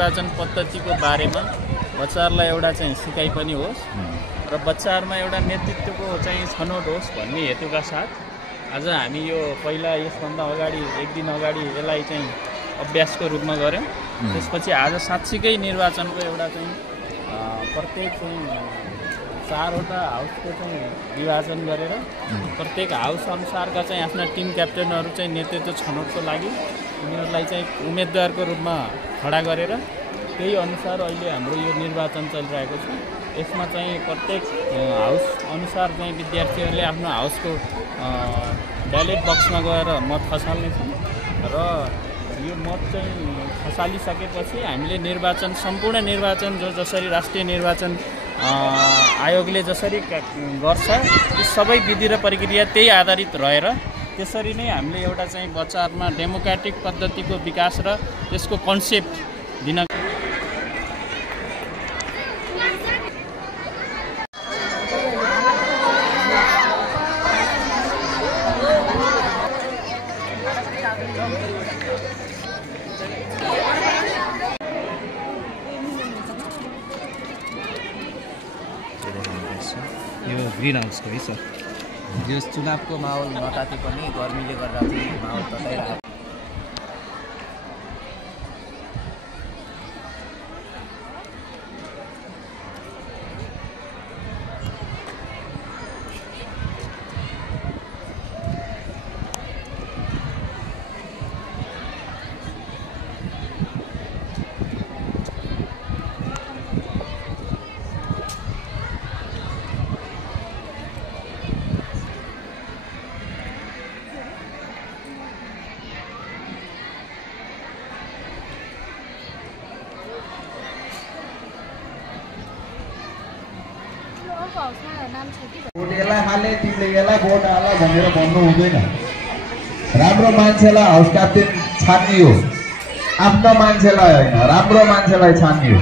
निर्वाचन पद्धतिको बारेमा बच्चाहरूलाई एउटा चाहिँ सिकाइ पनि होस् र बच्चाहरूमा एउटा नेतृत्वको चाहिँ छनौट होस् भन्ने हेतुका साथ आज हामी यो पहिला यसभन्दा अगाडि एक दिन अगाडि यसलाई चाहिँ अभ्यासको रूपमा गऱ्यौँ। त्यसपछि आज साँच्चीकै निर्वाचनको एउटा चाहिँ प्रत्येक चाहिँ 4वटा हाउसको चाहिँ विभाजन गरेर प्रत्येक हाउस अनुसारका चाहिँ आफ्ना टिम क्याप्टेनहरू चाहिँ नेतृत्व छनौटको लागि उनीहरूलाई चाहिँ उम्मेदवारको रूपमा खडा गरेर त्यही अनुसार अहिले हाम्रो यो निर्वाचन चलिरहेको छ। यसमा चाहिँ प्रत्येक हाउस अनुसार चाहिँ विद्यार्थीहरूले आफ्नो हाउसको ब्यालेट बक्समा गएर मत खसाल्नेछन् र यो मत चाहिँ खसालिसकेपछि हामीले निर्वाचन सम्पूर्ण निर्वाचन जसरी राष्ट्रिय निर्वाचन आयोगले जसरी गर्छ ती सबै विधि र प्रक्रिया त्यही आधारित रहेर त्यसरी नै हामीले एउटा चाहिँ बच्चाहरूमा डेमोक्रेटिक पद्धतिको विकास र त्यसको कन्सेप्ट दिन यो ग्रीन हाउसको है सर। यो चुनावको माहौल नताते पनि गर्मीले गर्दा चाहिँ माहौल तताइरहेको भोट यसलाई हाले तिमीले यसलाई भोट हाल भनेर भन्नु हुँदैन। राम्रो मान्छेलाई हाउस क्याप्टेन छान्ने हो, आफ्नो मान्छेलाई होइन, राम्रो मान्छेलाई छान्ने हो।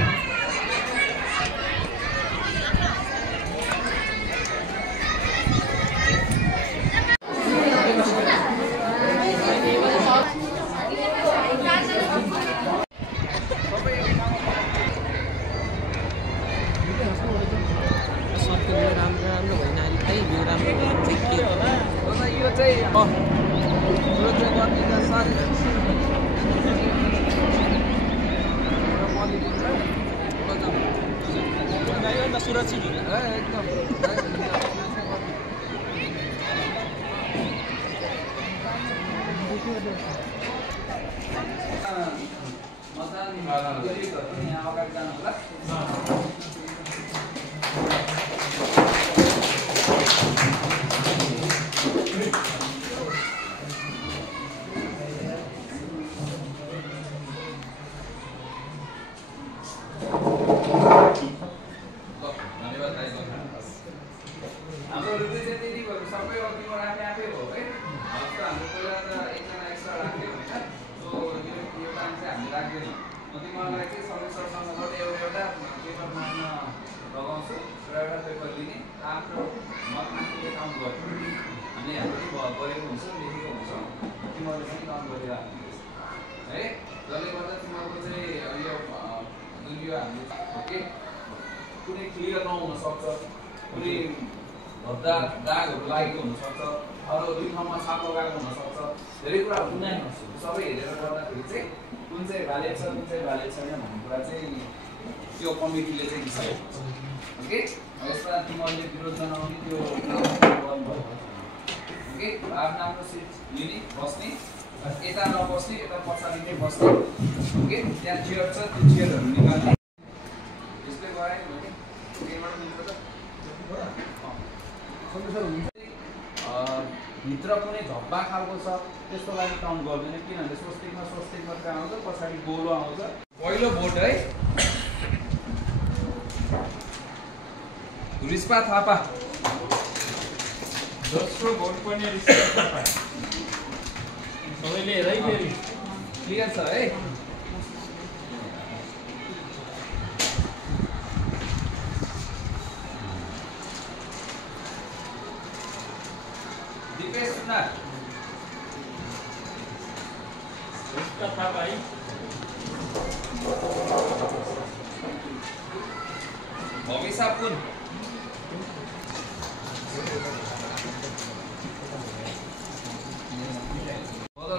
सुरक्षित एकदम कुनै क्लियर नहुन सक्छ, कुनै भद्दा दागहरू लागेको हुनसक्छ, अरू दुई ठाउँमा छाप लगाएको हुनसक्छ, धेरै कुरा हुँदैन। सबै हेरेर गर्दाखेरि चाहिँ कुन चाहिँ भ्यालिड छ कुन चाहिँ भ्यालिड छैन भन्ने कुरा चाहिँ त्यो कमिटीले चाहिँ डिसाइड गर्छ। ओके, यसमा तिमीहरूले विरोध जनाउने त्यो गर्नुभयो। ओके, आफ्नो आफ्नो सिट लिने बस्ने, यता नबस्ने यता पछाडि नै बस्ने। ओके, त्यहाँ चेयर छ त्यो चेयरहरू निकाल्ने। भित्र कुनै धब्बा खालको छ त्यसको लागि काउन्ट गर्दैन, किनभने स्वस्तिकमा मात्र आउँछ, पछाडि गोलो आउँछ। पहिलो भोट है रिस्पा थापा, दोस्रो भोट पनि रिस्पा थापा। सबैले हेरै फेरि क्लियर छ है। दिपेश सुनार रिस्पा थापा है। भविष्य कुन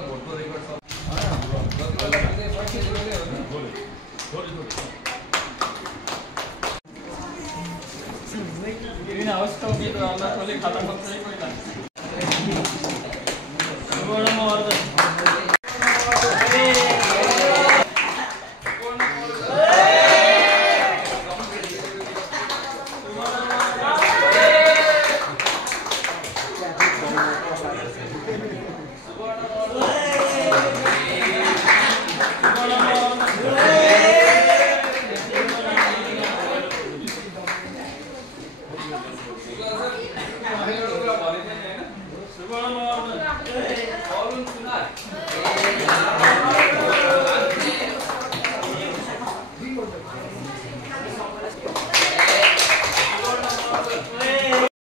भोटको रेकर्ड छ ग्रीन हाउस का उम्मीदवार खोले खाता खोल